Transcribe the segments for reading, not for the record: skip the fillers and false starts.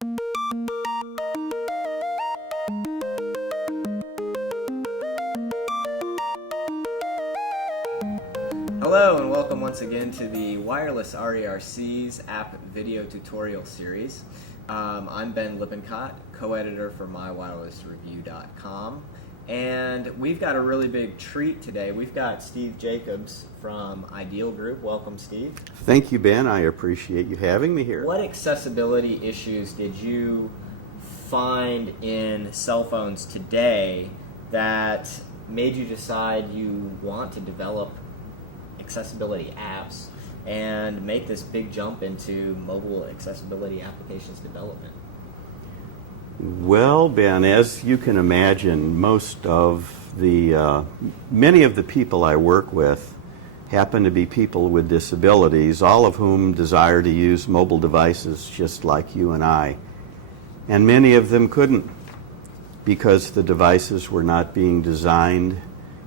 Hello and welcome once again to the Wireless RERC's app video tutorial series. I'm Ben Lippincott, co-editor for MyWirelessReview.com, and we've got a really big treat today. We've got Steve Jacobs from Ideal Group. Welcome, Steve. Thank you, Ben. I appreciate you having me here. What accessibility issues did you find in cell phones today that made you decide you want to develop accessibility apps and make this big jump into mobile accessibility applications development? Well, Ben, as you can imagine, many of the people I work with happen to be people with disabilities, all of whom desire to use mobile devices just like you and I. And many of them couldn't because the devices were not being designed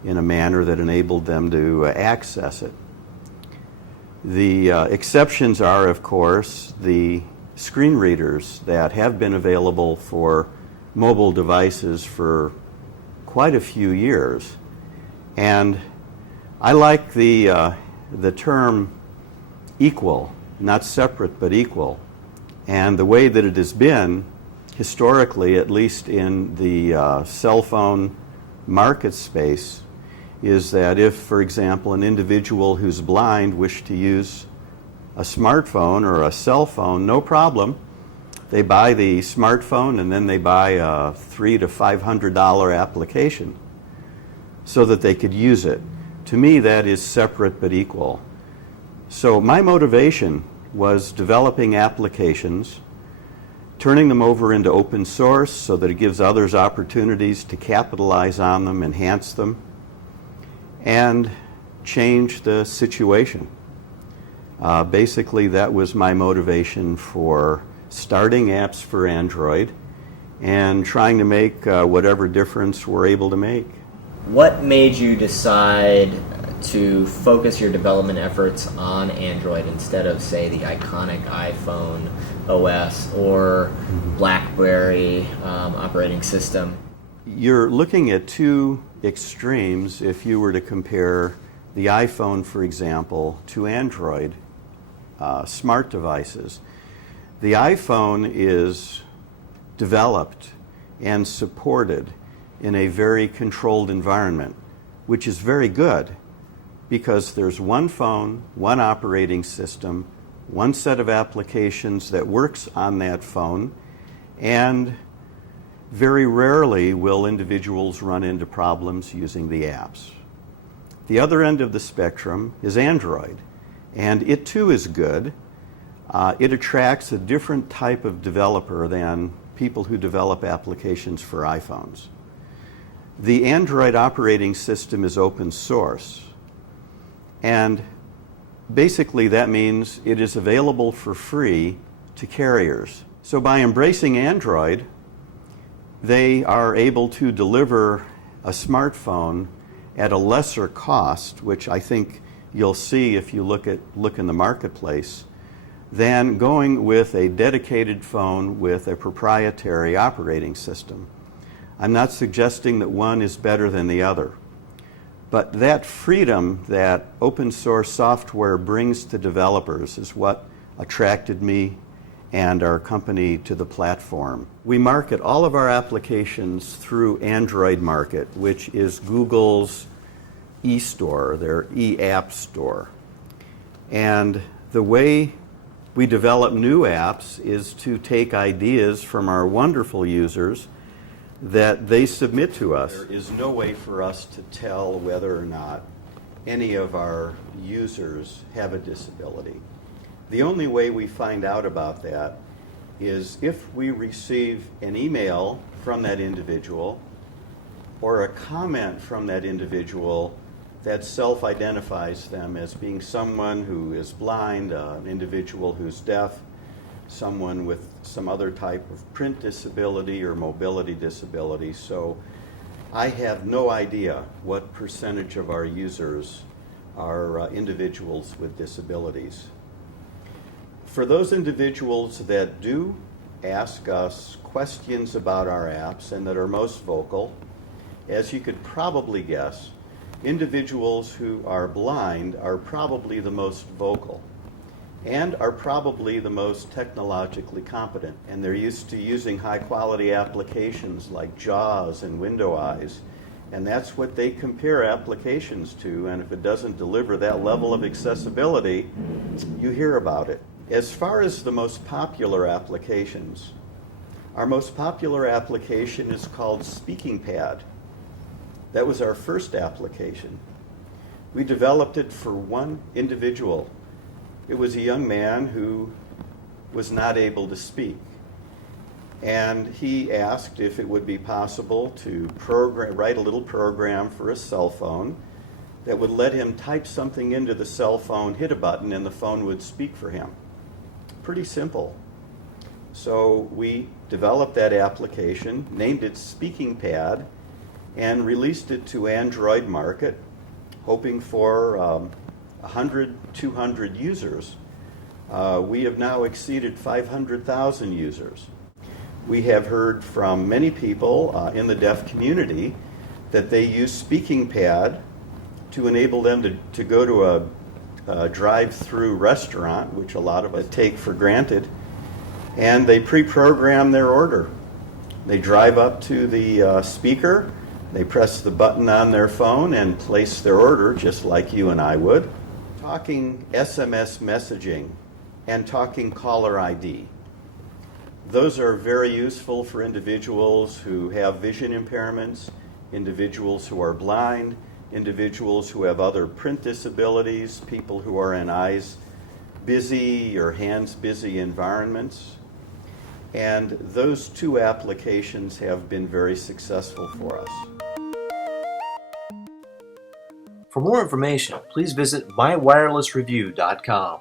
in a manner that enabled them to access it. The exceptions are, of course, the screen readers that have been available for mobile devices for quite a few years. And I like the term equal, not separate but equal. And the way that it has been historically, at least in the cell phone market space, is that if, for example, an individual who's blind wished to use a smartphone or a cell phone, no problem. They buy the smartphone and then they buy a $300 to $500 application so that they could use it. To me, that is separate but equal. So my motivation was developing applications, turning them over into open source so that it gives others opportunities to capitalize on them, enhance them, and change the situation. Basically, that was my motivation for starting apps for Android and trying to make whatever difference we're able to make. What made you decide to focus your development efforts on Android instead of, say, the iconic iPhone OS or BlackBerry operating system? You're looking at two extremes if you were to compare the iPhone, for example, to Android smart devices. The iPhone is developed and supported in a very controlled environment, which is very good because there's one phone, one operating system, one set of applications that works on that phone, and very rarely will individuals run into problems using the apps. The other end of the spectrum is Android, and it too is good. It attracts a different type of developer than people who develop applications for iPhones. The Android operating system is open source, and basically that means it is available for free to carriers. So by embracing Android, they are able to deliver a smartphone at a lesser cost, which I think you'll see if you look in the marketplace, than going with a dedicated phone with a proprietary operating system. I'm not suggesting that one is better than the other, but that freedom that open source software brings to developers is what attracted me and our company to the platform. We market all of our applications through Android Market, which is Google's e-store, their e-app store. And the way we develop new apps is to take ideas from our wonderful users that they submit to us. There is no way for us to tell whether or not any of our users have a disability. The only way we find out about that is if we receive an email from that individual or a comment from that individual that self-identifies them as being someone who is blind, an individual who's deaf, someone with some other type of print disability or mobility disability. So I have no idea what percentage of our users are individuals with disabilities. For those individuals that do ask us questions about our apps and that are most vocal. As you could probably guess, individuals who are blind are probably the most vocal and are probably the most technologically competent. And they're used to using high-quality applications like JAWS and Window Eyes. And that's what they compare applications to. And if it doesn't deliver that level of accessibility, you hear about it. As far as the most popular applications, our most popular application is called Speaking Pad. That was our first application. We developed it for one individual. It was a young man who was not able to speak. And he asked if it would be possible to write a little program for a cell phone that would let him type something into the cell phone, hit a button, and the phone would speak for him. Pretty simple. So we developed that application, named it Speaking Pad, and released it to Android market, hoping for 100, 200 users. We have now exceeded 500,000 users. We have heard from many people in the deaf community that they use Speaking Pad to enable them to go to a drive-through restaurant, which a lot of us take for granted, and they pre-program their order. They drive up to the speaker, they press the button on their phone and place their order just like you and I would. Talking SMS messaging and talking caller ID. Those are very useful for individuals who have vision impairments, individuals who are blind, individuals who have other print disabilities, people who are in eyes busy or hands busy environments. And those two applications have been very successful for us. For more information, please visit mywirelessreview.com.